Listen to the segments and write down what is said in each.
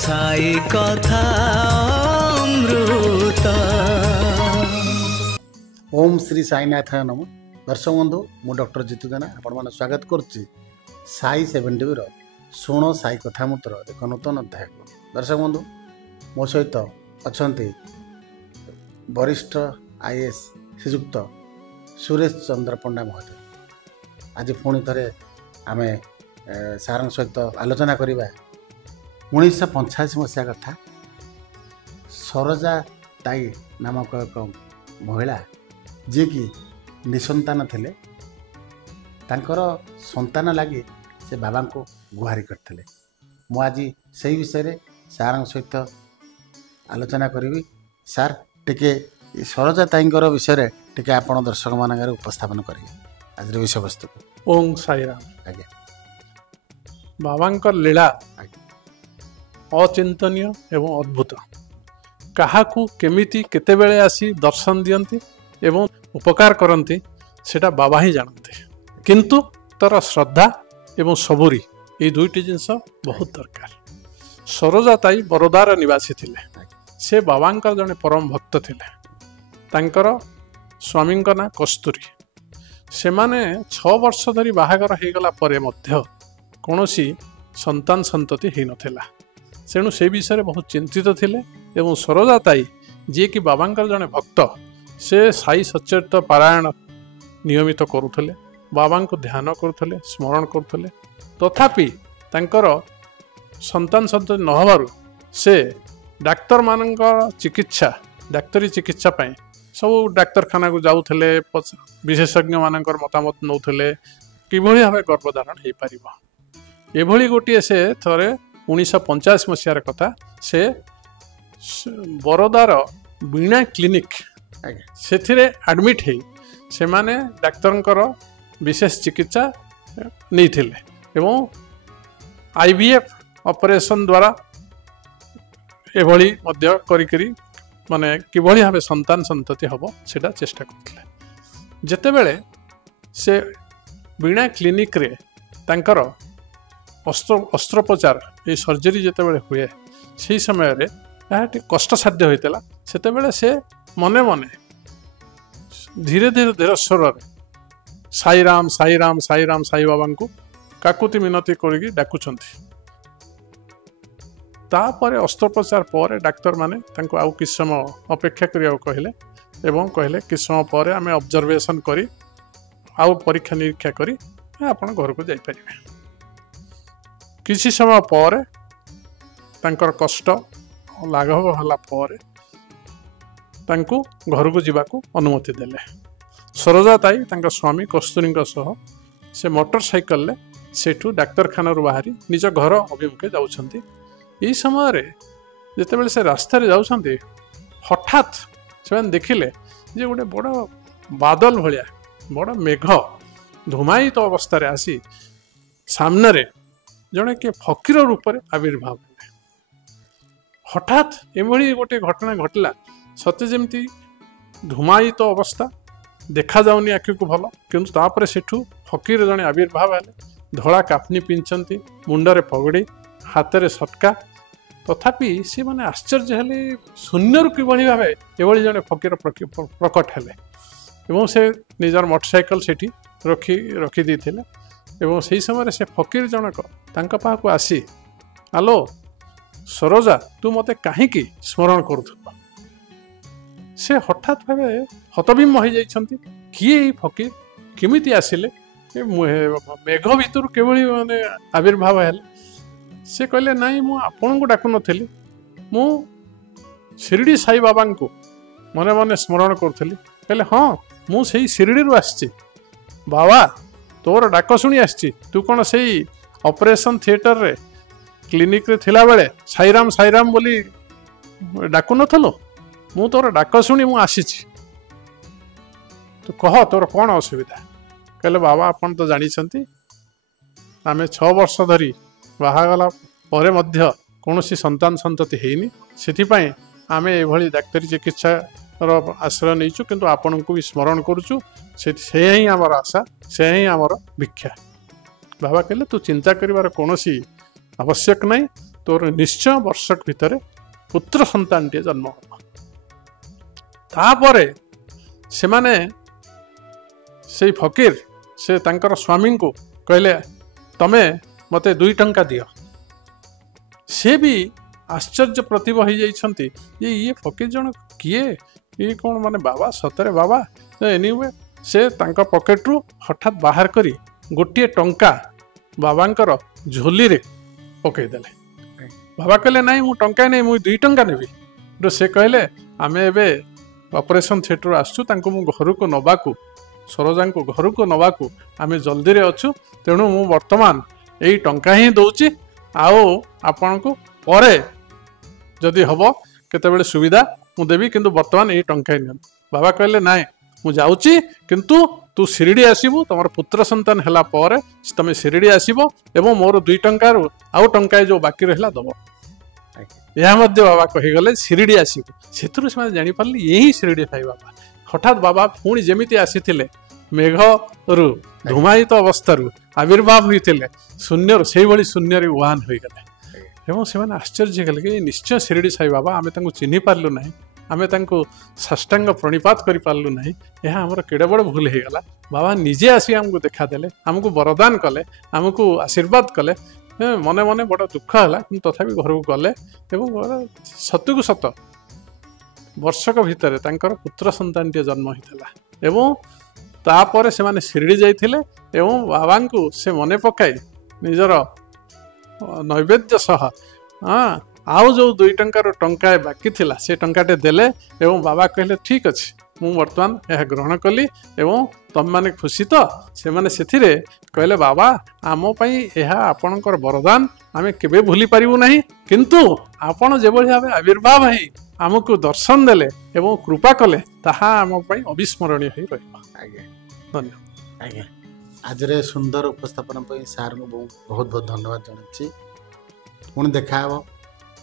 साई कथा अमृत। ओम श्री साईनाथ नमो। दर्शक बंधु मु डॉक्टर जीतू जेना आपण मान स्वागत करुच्ची साई 70 रो शुण साई कथामृतर एक नूतन अध्याय को। दर्शक बंधु मो सहित अच्छा वरिष्ठ आईएएस श्रीजुक्त सुरेश चंद्र पंडा महोदय। आज पुणी थे आम सार सहित आलोचना करवा 1985 मसीहा कथा। सरोजा ताई नामक एक महिला जी कि निसंतान थिले, तांकर संतान लगी से बाबा को गुहारी करते। मु आज से विषय सार सहित आलोचना करी। सार टिके सरोजा ताईंकर विषय टिके आपण दर्शक मान उपस्थापन करेंगे आज विषय वस्तु को। ओम साईराम। आज्ञा बाबांकर लीला अचिंतनीय एवं अद्भुत। काहाकू केमिति केतेबेले आसी दर्शन दियंती एवं उपकार करती सेटा बाबा ही जानते, किंतु तर श्रद्धा एवं सबुरी ये दुईटी जिनस बहुत दरकार। सरोजा ताई बरोदार निवासी थिले। से बाबांकर जने परम भक्त थिले। तांकर स्वामी ना कस्तूरी। से माने 6 वर्ष धरी बाहागर हो गला परे मध्य कौनसी संतान संतति ही नथिला। तेणु से विषय बहुत चिंतित थिले। एवं सरोजा ताई जी कि बाबांकर जने भक्त, से साई सचरित पारायण नियमित करुले, बाबा को ध्यान करुले, स्मरण करुले। तथापि तांकर संतान संतति न होबारु से डाक्तर मानकर चिकित्सा डाक्तरी चिकित्सा पाई सब डाक्तरखाना को जाऊले, विशेषज्ञ मानकर मतामत नौले किभली भाव गर्भधारण हो पार। एभली गोटे से थरे 1985 मसीहार कथा। से बरोदार वीणा क्लिनिक से एडमिट है से माने डाक्तरंकर विशेष चिकित्सा नहीं थिले एवं आईवीएफ ऑपरेशन द्वारा एभली मध्य करी माने किभली भाव संतान संतति हबो सेटा चेष्टा करथिले। जेतेबेले से वीणा क्लिनिक रे तांकर अस्त्रोपचार ये सर्जरी जेतेबेले हुए से समय रे कष्टसाध्य होता। सेतेबेले से मने मने धीरे धीरे धीरे स्वर साई राम साई राम साई राम साई बाबा को काकुति मिनती करके डाकुचंती। तापर अस्त्रोपचार पर डाक्तर माने तांको आउ किछ समय अपेक्षा करिया कहले एवं कहले किछ समय पर आमे ऑब्जर्वेशन करी आउ परीक्षा निरीक्षा करी आपण घर को जाई परिबे। किछि समय पर तांकर कष्ट लाघव होला पर तांको घर को जीवाकू अनुमति देले। सरोजा ताई तांका स्वामी कस्तूरी सह से मोटरसाइकल ले सेठू डाक्तरखाना बाहरी निज घर अभिमुखे जाउछंती। यही समय रे जेतेबेले से रास्ता रे जाउछंती हठात से देखिले जे गोटे बड़ बादल भलिया बड़ मेघ धुमायित अवस्था रे आसी सामने रे जड़े किए फकीर रूप में आविर्भाव हेले। हठात एभली गोटे घटना घटला सत्य जमती धुमायित अवस्था देखा जाऊनी आखि को भल, किंतु तापर सेठू फकीर जड़े आविर्भाव हेले। धड़ा काफनी पिंचंती, मुंडरे पगड़ी, हाथ में सटका। तथापि सी मैंने आश्चर्य हेले शून्य किभली भाव एभली जड़े फकीर प्रकट हेले एवं से निजर मोटरसाइकल सेठी रखी देथिले। एवं से समय से फकीर जनक तांका पाखु आसी आलो सरोजा तू मते काहीकि स्मरण करूथु। से हठात भाव हतबिम्ब हो जाइछंती किए फकीर केमिति आसिले मेघ भितर केभली माने आविर्भाव हेले। से कहले नाई मु आपन को डाकु नथिली, मु शिरडी साई बाबा को मने मने स्मरण करूथली। कहले हाँ मु सेही शिरडी रु आछि बाबा, तोर डाक शुणी आछि। तू कौन से ऑपरेशन थिएटर रे क्लिनिक रे थिला बेले साईराम बोली डाकु नथलो? मु तोर डाक शुणी मु आसीछि। तू कह तोर कौन असुविधा? कहले बाबा आपन तो जानिछंती आमे 6 वर्ष धरी बाहागला परे मध्य कौनसी संतान संतति हेनी, सेथिपाई आमे एभली डाक्तरी चिकित्सा आश्रय नहींचु, किंतु आपण को भी स्मरण करुचु। से ही आमर आशा, से ही आमर भिक्षा। बाबा कहले तू चिंता करिवार कौनसी आवश्यक नहीं, तो तोर निश्चय वर्षक भितर पुत्र संतानटे जन्म हम तापरे से माने से फकीर से तांकर स्वामी को कहले तमे मते 2 टंका दियो से भी आश्चर्य प्रतिभा हो जाइछंती ये फकीर जन किए ये कौन माने बाबा सतरे बाबा एनीवे से तांका पॉकेट रु हठात बाहर करी गोटे टंका बाबांकर झोली रे पकई देले बाबा कहले नहीं मु टंका नहीं मु 2 टंका नेबी तो से कहले आमे एबे ऑपरेशन थिएटर आसछु तांको मु घर को नबाकू सरोजा को घर को नबाकू आमे जल्दी रे अछु तेणु मु वर्तमान एई टंका ही दउची आओ आपण को परे जदि हबो केतेबेले सुविधा मु देबी किंतु वर्तमान एई टंका ही बाबा कहले नाय मु जाउची किंतु तू शिरडी आसीबू तमर पुत्र संतान हला पर तमे शिरडी आसीबो एवं मोर 2 टंका रु आउ टंका जो बाकी रहला दबो यह मध्य बाबा कही गले शिरडी आसीबू सेतुरु से जानि परली यही शिरडी भाई बाबा हठात बाबा पुणी जेमिति आसीथिले मेघ रु धुमायित अवस्था रु आविर्भाव होइथिले शून्य रु सेही भली शून्य रे उहान होई गले एवं से माने आश्चर्य गले कि निश्चय शिरडी साई बाबा आमे तांको चिन्हि पारलु नाही आमे तांको साष्टांग प्रणिपात करि पारलु नाही यह हमर केडे बड़ भूल हे गला बाबा निजे आसी हमको देखा देले हमको वरदान कले हमको आशीर्वाद कले मने मने बड़ दुख है कि तथापि घर को गले सतु को सत वर्षक भितर तांकर पुत्र संतान टे जन्म होता एवं तापर से माने शिरडी जाइथिले एवं बाबा को से मने पकाई निजर नैवेद्य सह हाँ आउ जो 2 टंकार टंका बाकी थिला से टंकाटे देले एवं बाबा कहले ठीक अच्छे मु वर्तमान यह ग्रहण कली एवं तुम माने खुशी तो से माने सेथिरे कहले बाबा आम पई यह आपणकर वरदान आमे केबे भूली पारिबु नाही किंतु आपण जेबोली भाबे आविर्भाव है आमको दर्शन देले एवं कृपा कले ताहा आम पई अविस्मरणीय होई रहबा आज्ञा धन्यवाद आज्ञा आज रे सुंदर उपस्थापन पई सार को बहुत बहुत धन्यवाद जणाची पुणी देखा हो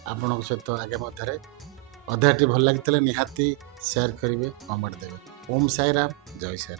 आपण सहित आगे मध्य अध्यायटी भल लगी निहाती शेयर करेंगे कमेंट देवे ओम साई राम जय साई राम।